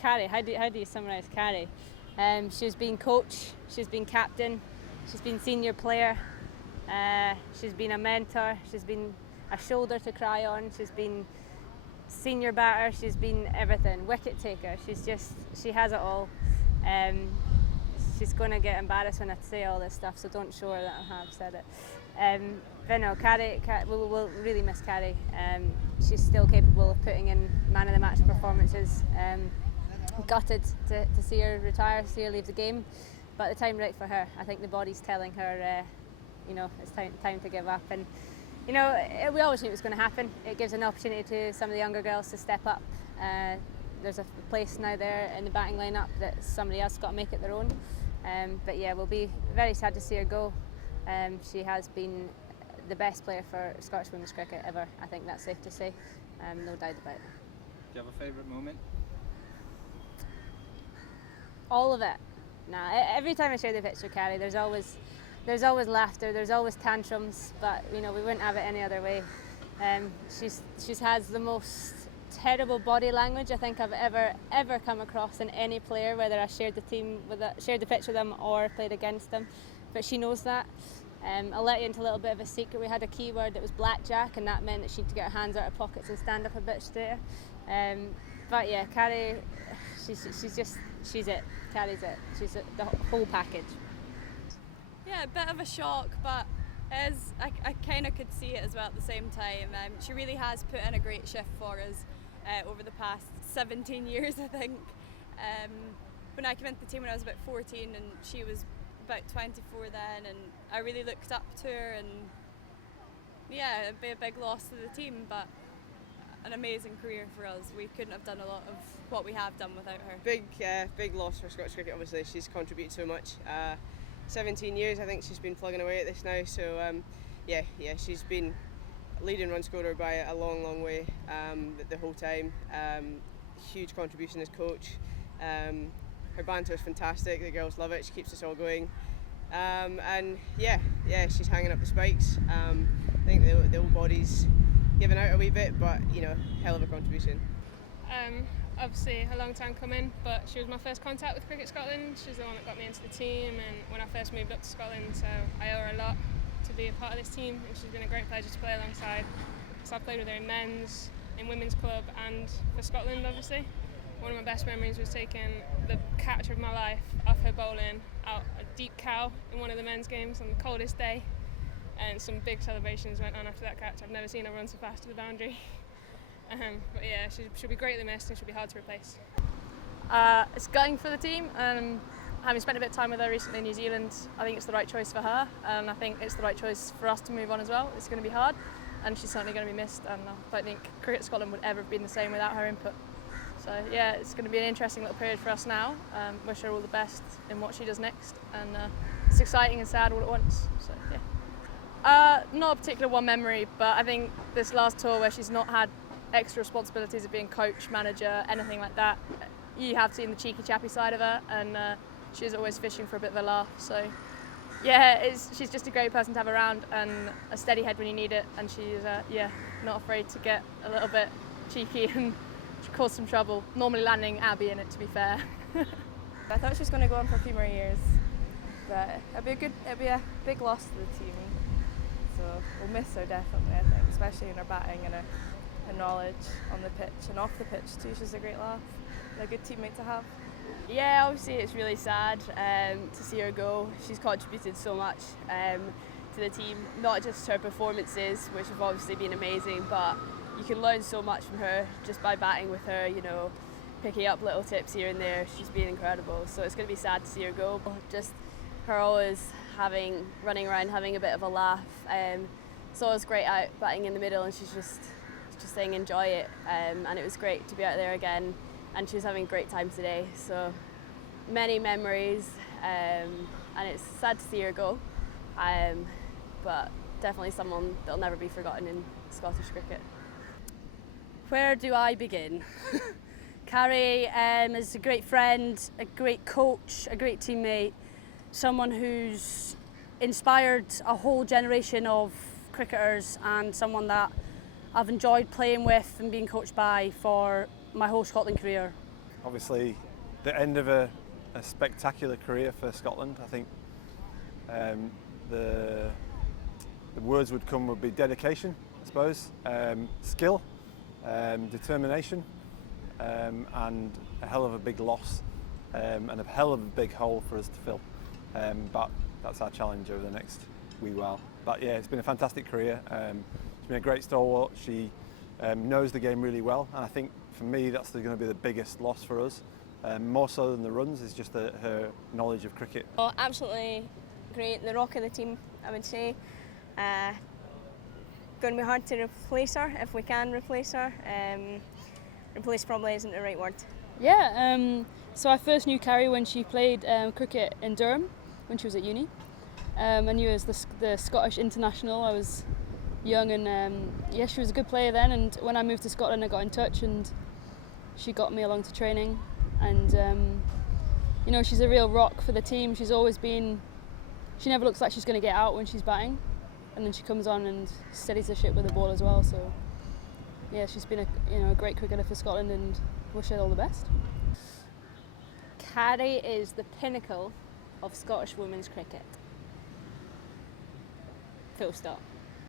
Kari, how do you summarise Kari? She's been coach, she's been captain, she's been senior player, she's been a mentor, she's been a shoulder to cry on, she's been senior batter, she's been everything, wicket taker, she has it all. She's going to get embarrassed when I say all this stuff, so don't show her that I have said it. But no, Kari, we'll really miss Kari. She's still capable of putting in man of the match performances. Gutted to see her retire, see her leave the game, but the time right for her. I think the body's telling her, it's time to give up. And we always knew it was going to happen. It gives an opportunity to some of the younger girls to step up. There's a place now there in the batting lineup that somebody else got to make it their own. But yeah, we'll be very sad to see her go. She has been the best player for Scottish women's cricket ever. I think that's safe to say, no doubt about it. Do you have a favourite moment? All of it. Every time I share the pitch with Kari, there's always laughter, there's always tantrums, but we wouldn't have it any other way. She has the most terrible body language I think I've ever come across in any player, whether I shared the pitch with them or played against them. But she knows that. I'll let you into a little bit of a secret. We had a keyword that was blackjack, and that meant that she had to get her hands out of pockets and stand up a bit straighter. But yeah, Kari, she's it. Kari's it. She's the whole package. Yeah, a bit of a shock, but I kind of could see it as well at the same time. She really has put in a great shift for us over the past 17 years, I think. When I came into the team when I was about 14 and she was about 24 then, and I really looked up to her, and yeah, it'd be a big loss to the team, but an amazing career for us. We couldn't have done a lot of what we have done without her. Big loss for Scottish cricket, obviously. She's contributed so much. 17 years I think she's been plugging away at this now, so yeah, she's been leading run scorer by a long way the whole time. Huge contribution as coach. Her banter is fantastic, the girls love it, she keeps us all going. And yeah, she's hanging up the spikes. I think the old body's given out a wee bit, but hell of a contribution. Obviously a long time coming, but she was my first contact with Cricket Scotland. She's the one that got me into the team, and when I first moved up to Scotland, so I owe her a lot to be a part of this team, and she's been a great pleasure to play alongside. So I've played with her in men's, in women's club, and for Scotland obviously. One of my best memories was taking the catch of my life off her bowling out a deep cow in one of the men's games on the coldest day, and some big celebrations went on after that catch. I've never seen her run so fast to the boundary. But yeah, she'll be greatly missed and she'll be hard to replace. It's gutting for the team, and having spent a bit of time with her recently in New Zealand, I think it's the right choice for her, and I think it's the right choice for us to move on as well. It's going to be hard, and she's certainly going to be missed, and I don't think Cricket Scotland would ever have been the same without her input. So yeah, it's going to be an interesting little period for us now. Wish her all the best in what she does next, and it's exciting and sad all at once. So yeah. Not a particular one memory, but I think this last tour where she's not had extra responsibilities of being coach, manager, anything like that, you have seen the cheeky chappy side of her, and she's always fishing for a bit of a laugh. So yeah, she's just a great person to have around, and a steady head when you need it, and she's not afraid to get a little bit cheeky and cause some trouble, normally landing Abby in it, to be fair. I thought she was going to go on for a few more years, but it'll be a big loss to the team, so we'll miss her definitely, I think, especially in her batting and her knowledge on the pitch and off the pitch too. She's a great laugh and a good teammate to have. Yeah, obviously it's really sad to see her go. She's contributed so much to the team, not just her performances, which have obviously been amazing, but you can learn so much from her just by batting with her, picking up little tips here and there. She's been incredible, so it's going to be sad to see her go. Just her always running around having a bit of a laugh. It's always great out batting in the middle, and she's just saying enjoy it, and it was great to be out there again, and she was having a great time today, so many memories, and it's sad to see her go, but definitely someone that'll never be forgotten in Scottish cricket. Where do I begin? Kari is a great friend, a great coach, a great teammate, someone who's inspired a whole generation of cricketers, and someone that I've enjoyed playing with and being coached by for my whole Scotland career. obviously the end of a spectacular career for Scotland. I think the words would be dedication, I suppose, skill, determination, and a hell of a big loss, and a hell of a big hole for us to fill. But that's our challenge over the next wee while. But yeah, it's been a fantastic career. She's been a great stalwart. She knows the game really well, and I think for me that's going to be the biggest loss for us. More so than the runs, is just her knowledge of cricket. Oh, absolutely great, the rock of the team, I would say. Going to be hard to replace her, if we can replace her. Replace probably isn't the right word. Yeah, so I first knew Kari when she played cricket in Durham when she was at uni. I knew her as the Scottish international. I was young and yeah, she was a good player then, and when I moved to Scotland I got in touch and she got me along to training, and you know, she's a real rock for the team. She never looks like she's going to get out when she's batting, and then she comes on and steadies the ship with the ball as well. So yeah, she's been a great cricketer for Scotland, and wish her all the best. Kari is the pinnacle of Scottish women's cricket. Full stop.